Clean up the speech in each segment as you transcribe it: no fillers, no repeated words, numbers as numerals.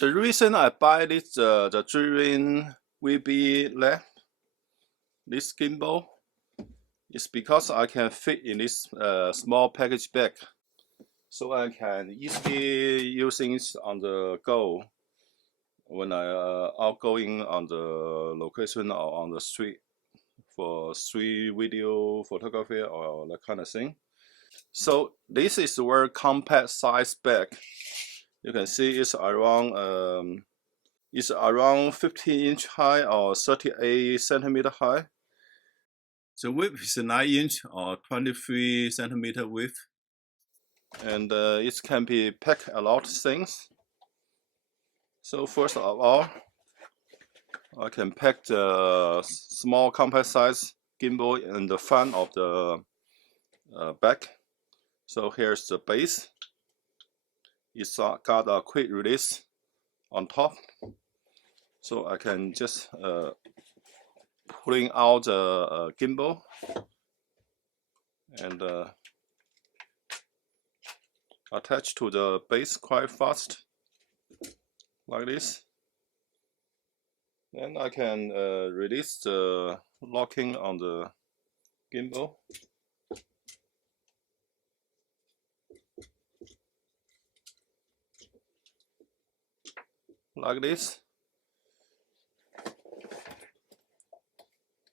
The reason I buy this the ZHIYUN Weebill Lab this gimbal is because I can fit in this small package bag, so I can easily use it on the go when I outgoing on the location or on the street for street video photography or that kind of thing. So this is a very compact size bag. You can see it's around 15-inch high or 38-centimeter high. The width is 9-inch or 23-centimeter width, and it can be packed a lot of things. So first of all, I can pack the small compact size gimbal in the front of the bag. So here's the base. It's got a quick release on top, so I can just pulling out the gimbal and attach to the base quite fast, like this. Then I can release the locking on the gimbal. Like this.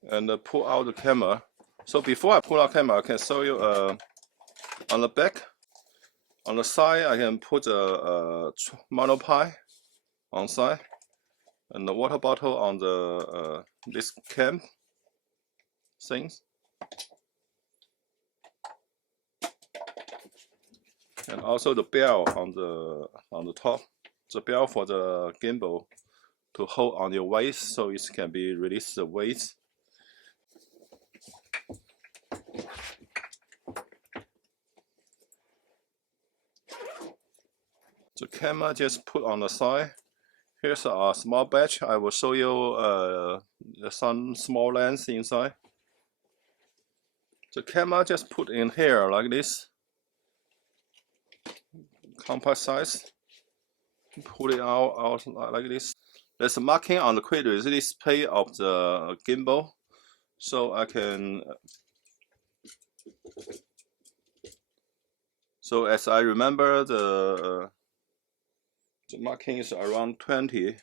And pull out the camera. So before I pull out camera, I can show you on the back, on the side, I can put a monopie on side, and the water bottle on the this cam things, and also the bell on the top, the bell for the gimbal to hold on your waist, so it can be release the weight. The camera just put on the side. Here's a small batch. I will show you some small lens inside. The camera just put in here like this. Compact size. Pull it out like this. There's a marking on the quick release display of the gimbal, so I can. So as I remember, the marking is around 20.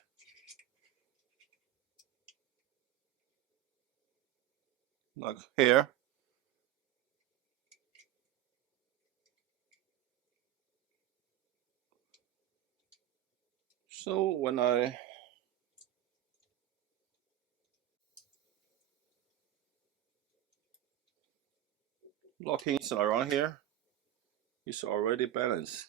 Like here. So when I locking is around here, it's already balanced.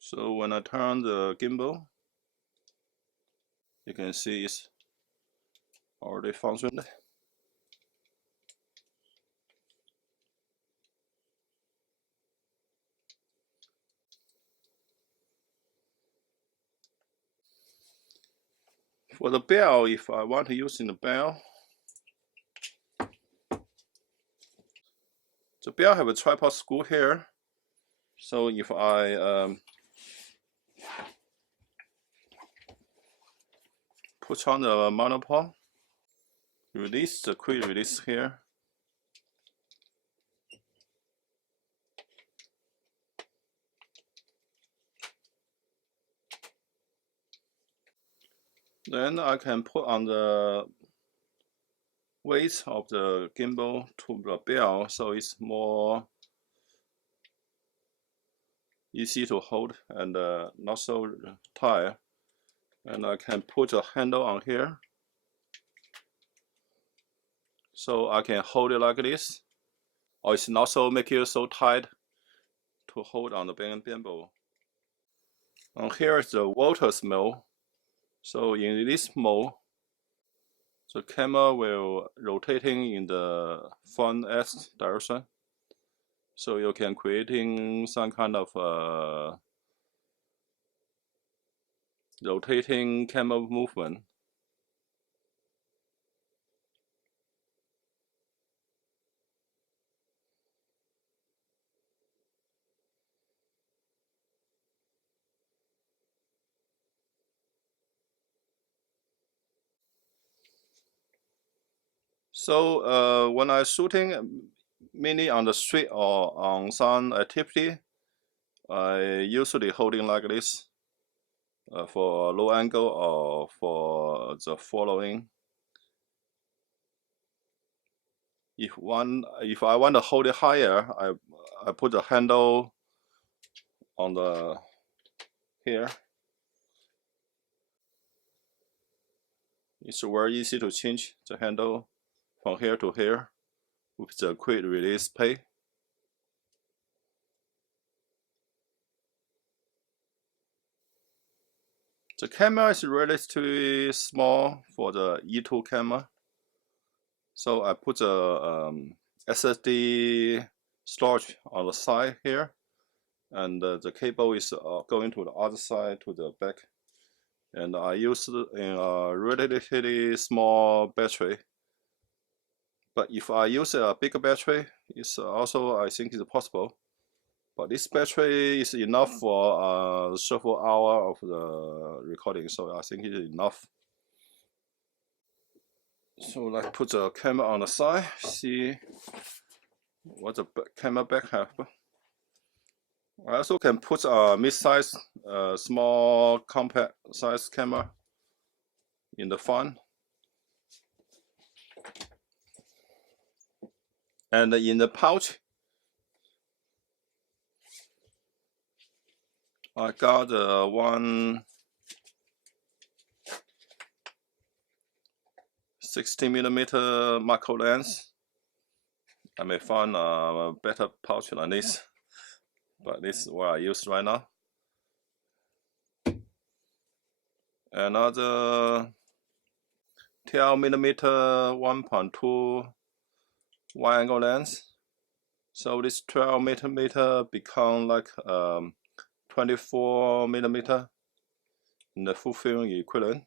So when I turn the gimbal, you can see it's already functioned. For the bell, if I want to use in the bell, the bell have a tripod screw here. So if I put on the monopole, release the quick release here. Then I can put on the weight of the gimbal to the bell, so it's more easy to hold and not so tight. And I can put a handle on here, so I can hold it like this, or it's not so make it so tight to hold on the gimbal. And here is the voltage mode. So in this mode, the camera will rotating in the front X direction. So you can creating some kind of rotating camera movement. So when I'm shooting mainly on the street or on some activity, I usually holding like this for low angle or for the following. If I want to hold it higher, I put the handle on the here. It's very easy to change the handle from here to here with the quick release pay. The camera is relatively small for the E2 camera, so I put a SSD storage on the side here, and the cable is going to the other side to the back. And I use a relatively small battery. But if I use a bigger battery, it's also, I think, it's possible. But this battery is enough for several hours of the recording, so I think it is enough. So let's put the camera on the side, see what the camera back have. I also can put a mid-size, small compact size camera in the front. And in the pouch, I got one 60mm macro lens. I may find a better pouch than this, but this is what I use right now. Another 12mm 1.2 wide angle lens. So this 12mm become like 24mm in the full film equivalent.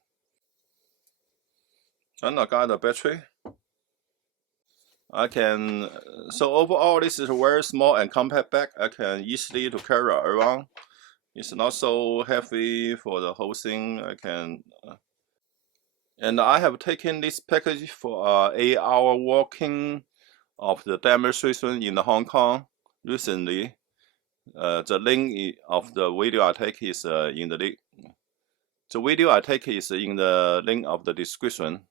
And I got a battery. So overall this is a very small and compact bag. I can easily to carry around. It's not so heavy for the whole thing. And I have taken this package for 8-hour walking of the demonstration in Hong Kong recently. The link of the video I take is in the link. The video I take is in the link of the description.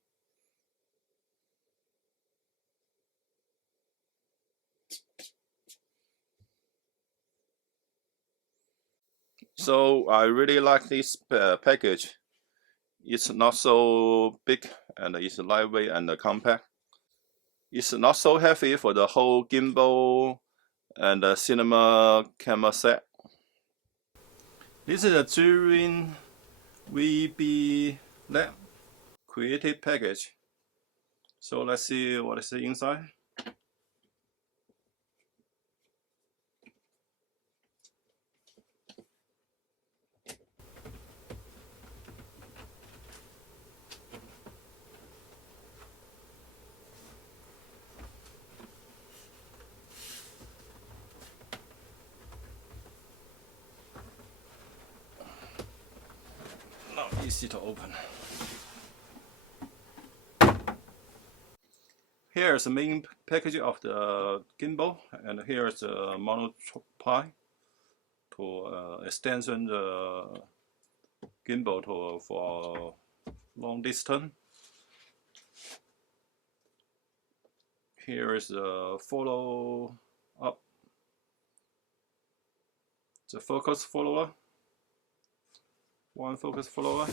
So I really like this package. It's not so big and it's lightweight and compact. It's not so heavy for the whole gimbal and the cinema camera set. This is a ZHIYUN Weebill Lab creative package. So let's see what is inside. Not easy to open. Here is the main package of the gimbal, and here is the monopie to extension the gimbal for long distance. Here is the follow up, the focus follower, one focus follower.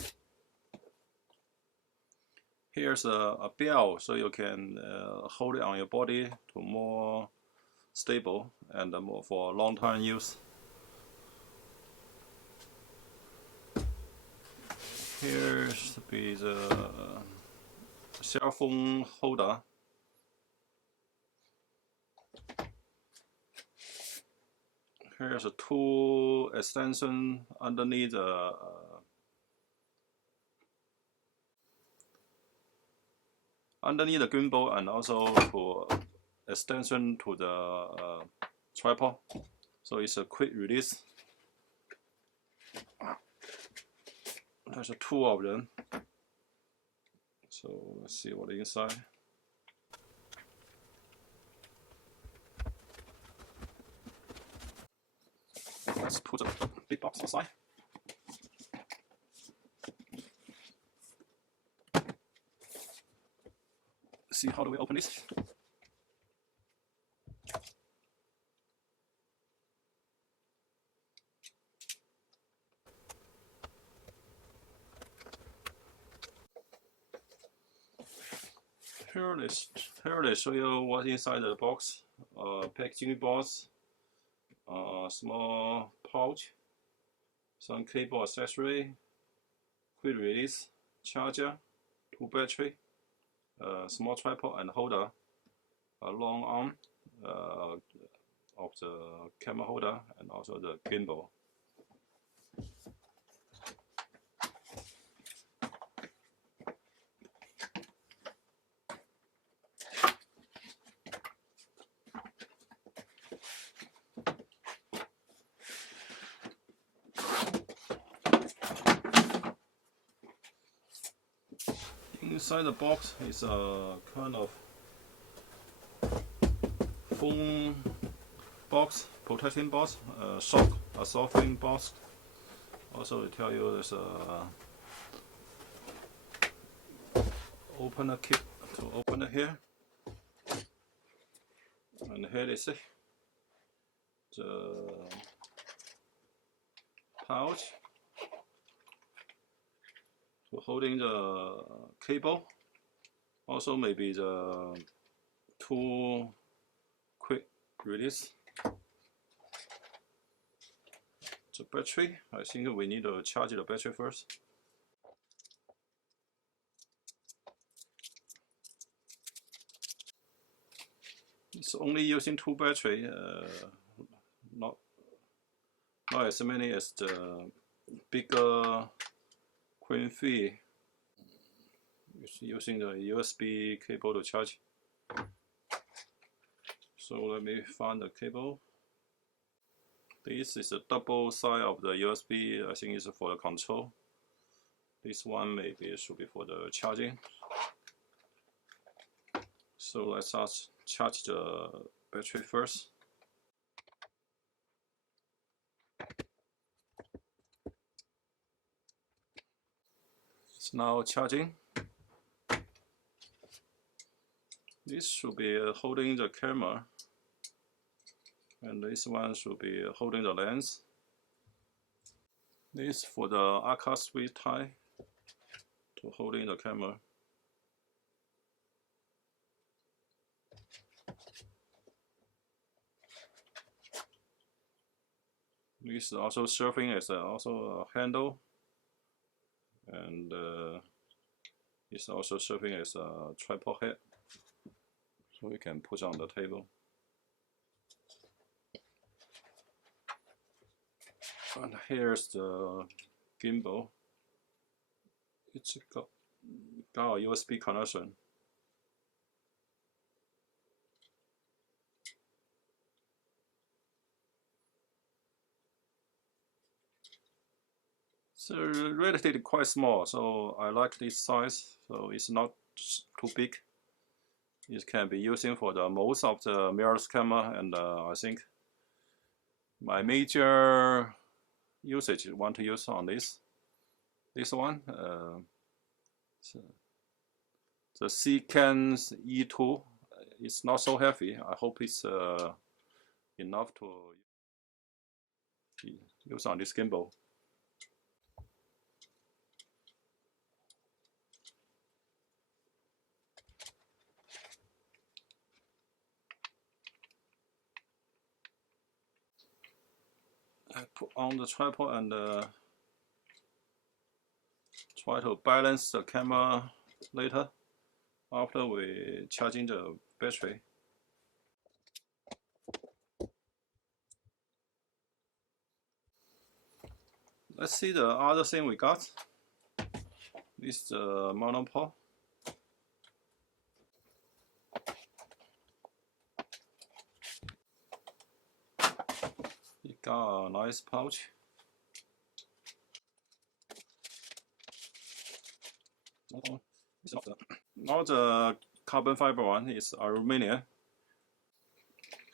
Here's a bell, so you can hold it on your body to more stable and more for long time use. Here's the cell phone holder. Here's a tool extension underneath the gimbal, and also to extension to the tripod. So it's a quick release. There's two of them. So let's see what inside. Let's put a big box aside. See, how do we open this? Here they show you what's inside the box. Packaging box, small pouch, some cable accessory, quick release, charger, 2 battery, small tripod and holder, a long arm of the camera holder, and also the gimbal. Inside the box is a kind of foam box, protecting box, a softening box. Also, they tell you there's a opener kit to open it here. And here they see the pouch for holding the cable. Also, maybe the 2 quick release. The battery, I think we need to charge the battery first. It's only using 2 batteries, not as many as the bigger Queen Free. Using the USB cable to charge. So let me find the cable. This is a double side of the USB. I think it's for the control. This one maybe should be for the charging. So let's charge the battery first. It's now charging. This should be holding the camera, and this one should be holding the lens. This for the ARCA switch tie to holding the camera. This is also serving as also a handle, and it's also serving as a tripod head, so we can put on the table. And here's the gimbal. It's got a USB connection. It's relatively quite small, so I like this size. So it's not too big. It can be using for the most of the mirrorless camera, and I think my major usage want to use on this one. The Cam E2 is not so heavy. I hope it's enough to use on this gimbal. I put on the tripod and try to balance the camera later after we charging the battery. Let's see the other thing we got. This is the monopole. It got a nice pouch. Now the carbon fiber one is aluminum.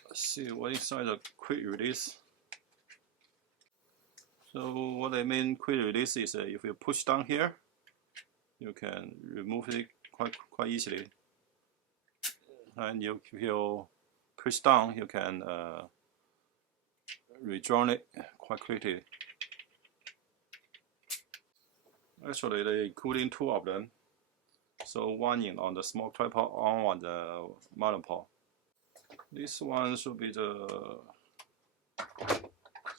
Let's see what inside the quick release. So what I mean quick release is if you push down here, you can remove it quite easily. And if you push down, you can redraw it quite quickly. Actually, they including two of them. So one on the small tripod, one on the monopod. This one should be the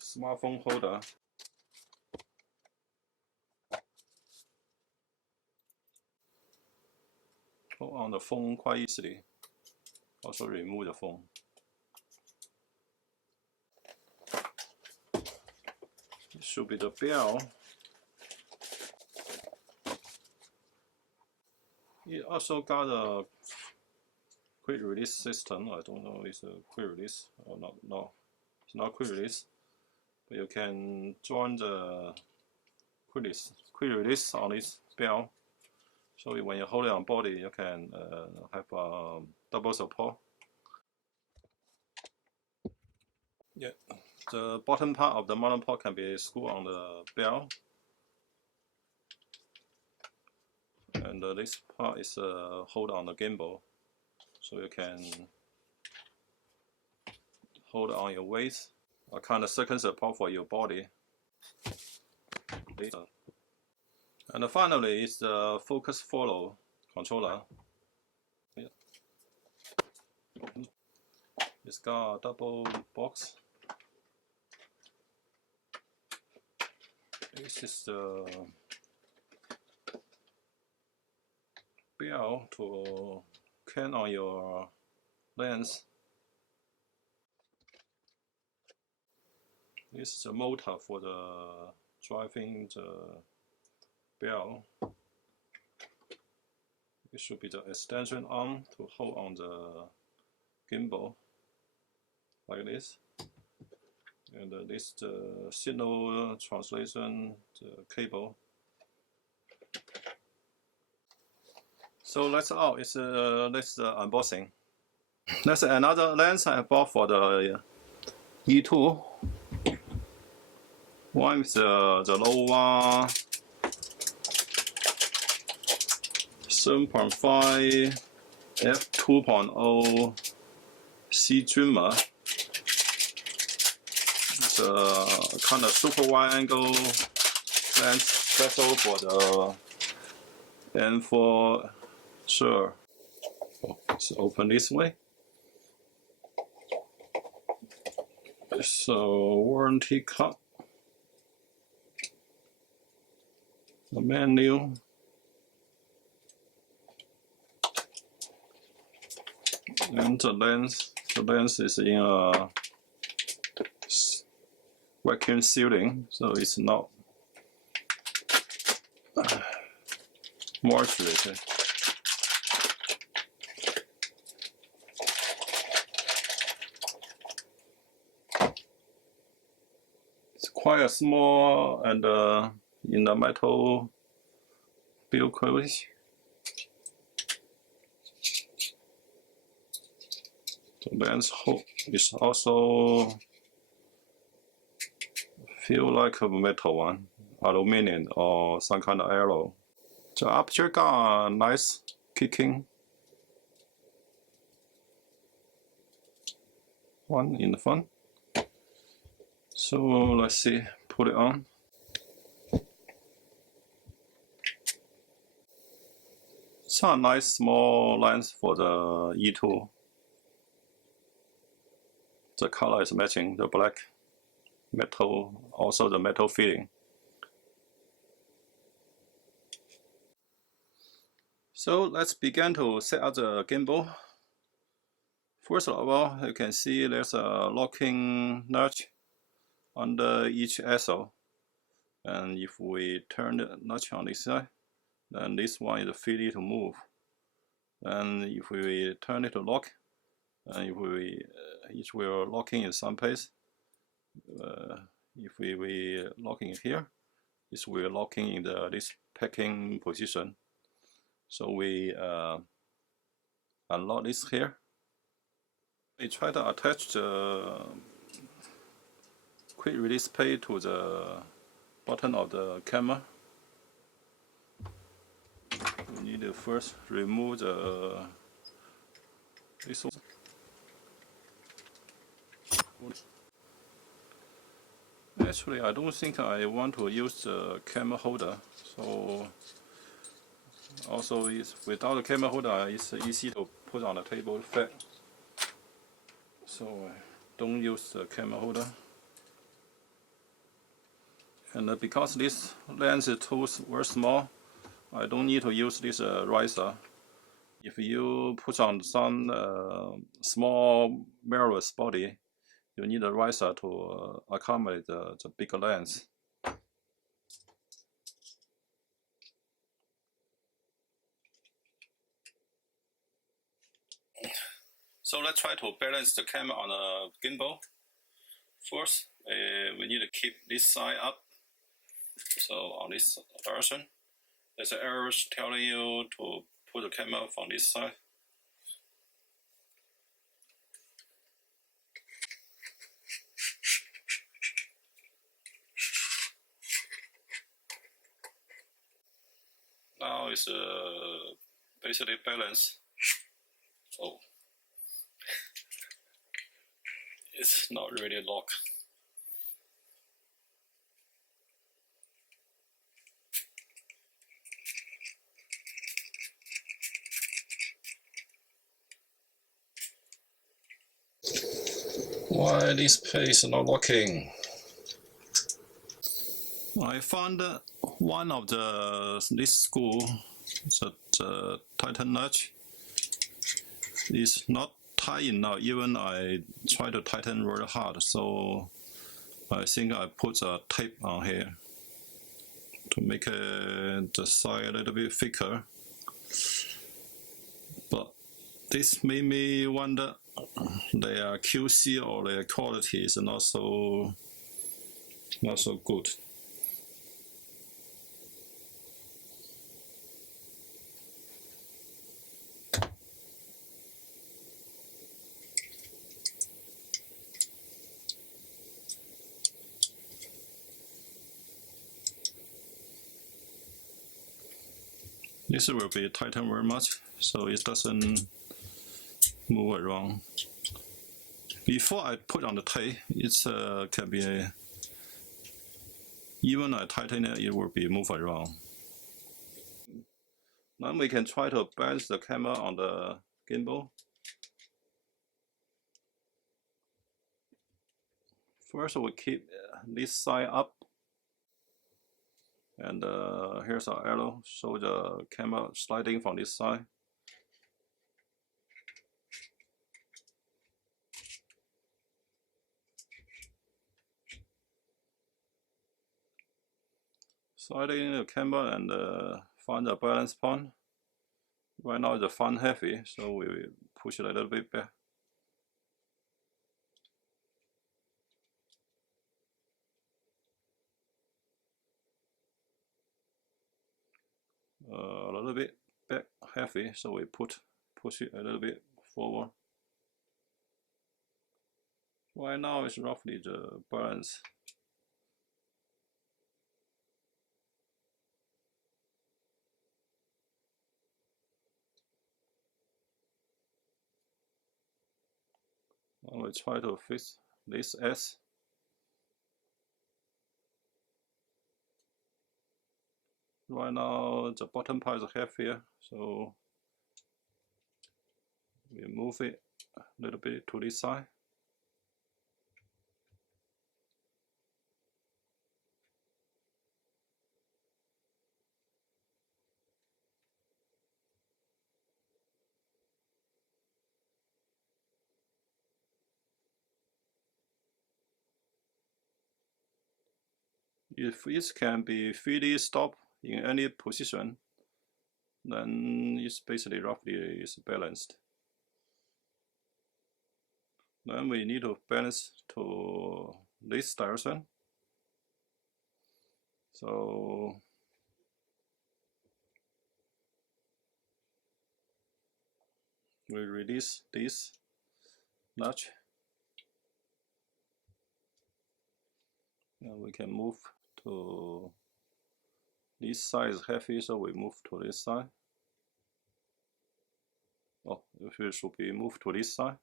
smartphone holder. Hold on the phone quite easily. Also remove the phone. It should be the bell. It also got a quick release system. I don't know if it's a quick release or not. No, it's not quick release. But you can join the quick release on this bell. So when you hold it on body, you can have double support. Yeah, the bottom part of the monopod can be screwed on the bell. And this part is hold on the gimbal, so you can hold on your waist, a kind of second support for your body. And finally, it's the focus follow controller. It's got a double box. This is the bell to can on your lens. This is the motor for the driving the bell. It should be the extension arm to hold on the gimbal, like this. And this is the signal translation cable. So that's all. It's that's the unboxing. That's another lens I bought for the E2. One is the lower 7.5 f2.0 ZHIYUN. It's a kind of super wide angle lens special for the N4. Sure. Oh, it's open this way. So warranty card, the menu, and the lens. The lens is in a vacuum sealing, so it's not moisturizer. It's quite a small and in the metal build quality. The lens hook is also feel like a metal one, aluminum or some kind of alloy. The aperture got a nice kicking one in the front. So let's see, put it on. It's a nice small lens for the E2. The color is matching the black metal, also the metal fitting. So let's begin to set up the gimbal. First of all, you can see there's a locking notch under each axle. And if we turn the notch on this side, then this one is free to move. And if we turn it to lock, and if we're locking in some place, if we locking it here, we're locking in this packing position. So we unlock this here. We try to attach the quick release plate to the button of the camera. We need to first remove this one. Actually, I don't think I want to use the camera holder. So also, without the camera holder, it's easy to put on the table flat. So I don't use the camera holder. And because this lens is very small, I don't need to use this riser. If you put on some small mirrorless body, you need a riser to accommodate the bigger lens. So let's try to balance the camera on the gimbal. First, we need to keep this side up. So on this direction, there's an arrow telling you to put the camera from this side. Now it's basically balanced. Oh, it's not really locked. Why this page is not locking? I found one of this screw, the Titan notch, is not tight enough. Even I try to tighten really hard, so I think I put a tape on here to make the side a little bit thicker. But this made me wonder their QC or their quality is not so good. This will be tightened very much, so it doesn't move around. Before I put on the tape, it can be even I tighten it, it will be move around. Then we can try to balance the camera on the gimbal. First, we keep this side up, and here's our arrow, so the camera sliding from this side. Sliding the camera and find the balance point. Right now the front heavy, so we will push it a little bit back. A little bit back heavy, so we push it a little bit forward. Right now it's roughly the balance. Now we try to fix this S. Right now the bottom part is heavier, so we move it a little bit to this side. If it can be freely stopped in any position, then it's basically roughly is balanced. Then we need to balance to this direction. So we release this notch, and we can move to this side is heavy, so we move to this side. Oh, it should be moved to this side.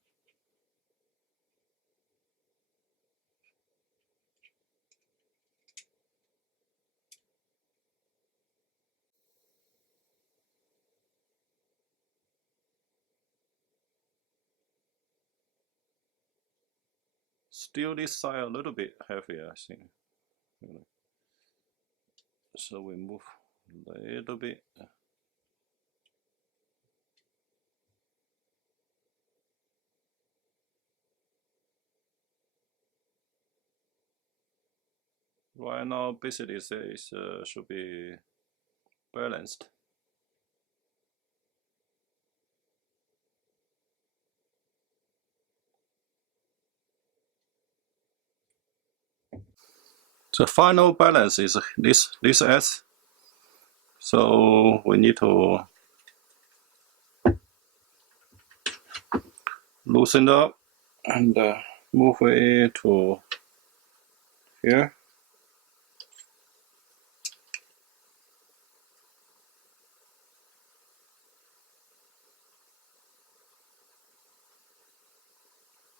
Still this side a little bit heavier, I think. So we move a little bit. Right now, basically, it should be balanced. The final balance is this S. So we need to loosen up and move it to here.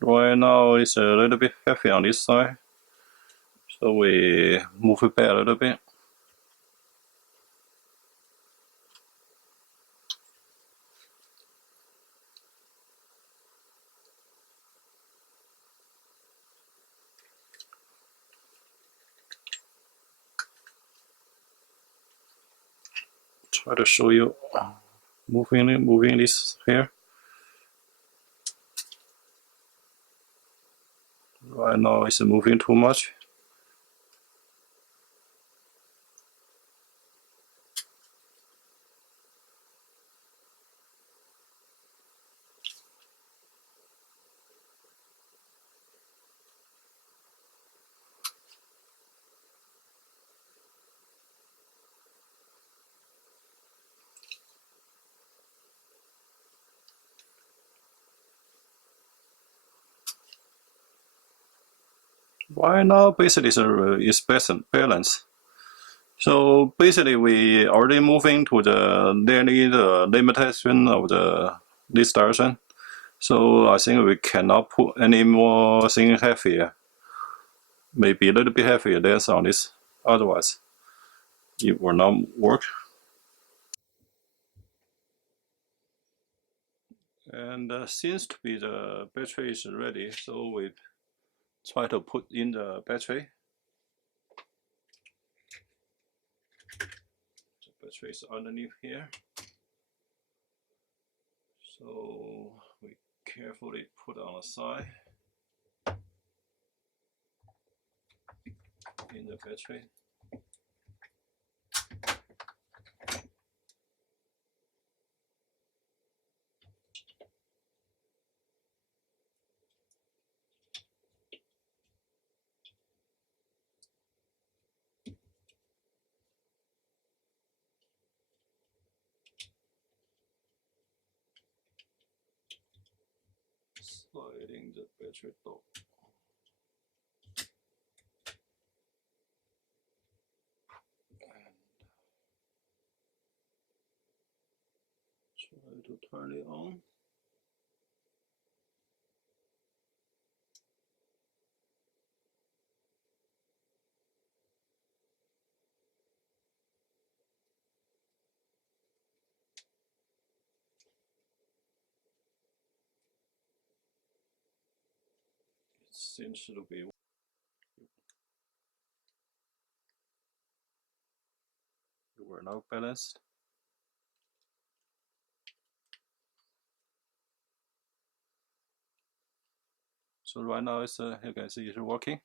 Right now it's a little bit heavy on this side, so we move it back a little bit. Try to show you moving this here. Right now it's moving too much. Right now basically it's balance. So basically we already moving to the nearly the limitation of this direction. So I think we cannot put any more thing heavier. Maybe a little bit heavier less on this. Otherwise, it will not work. And seems to be the battery is ready, so we try to put in the battery. The battery is underneath here. So we carefully put on the side in the battery. Sliding the battery door. And try to turn it on. It seems to be. We're now balanced. So right now it's you can see it's working.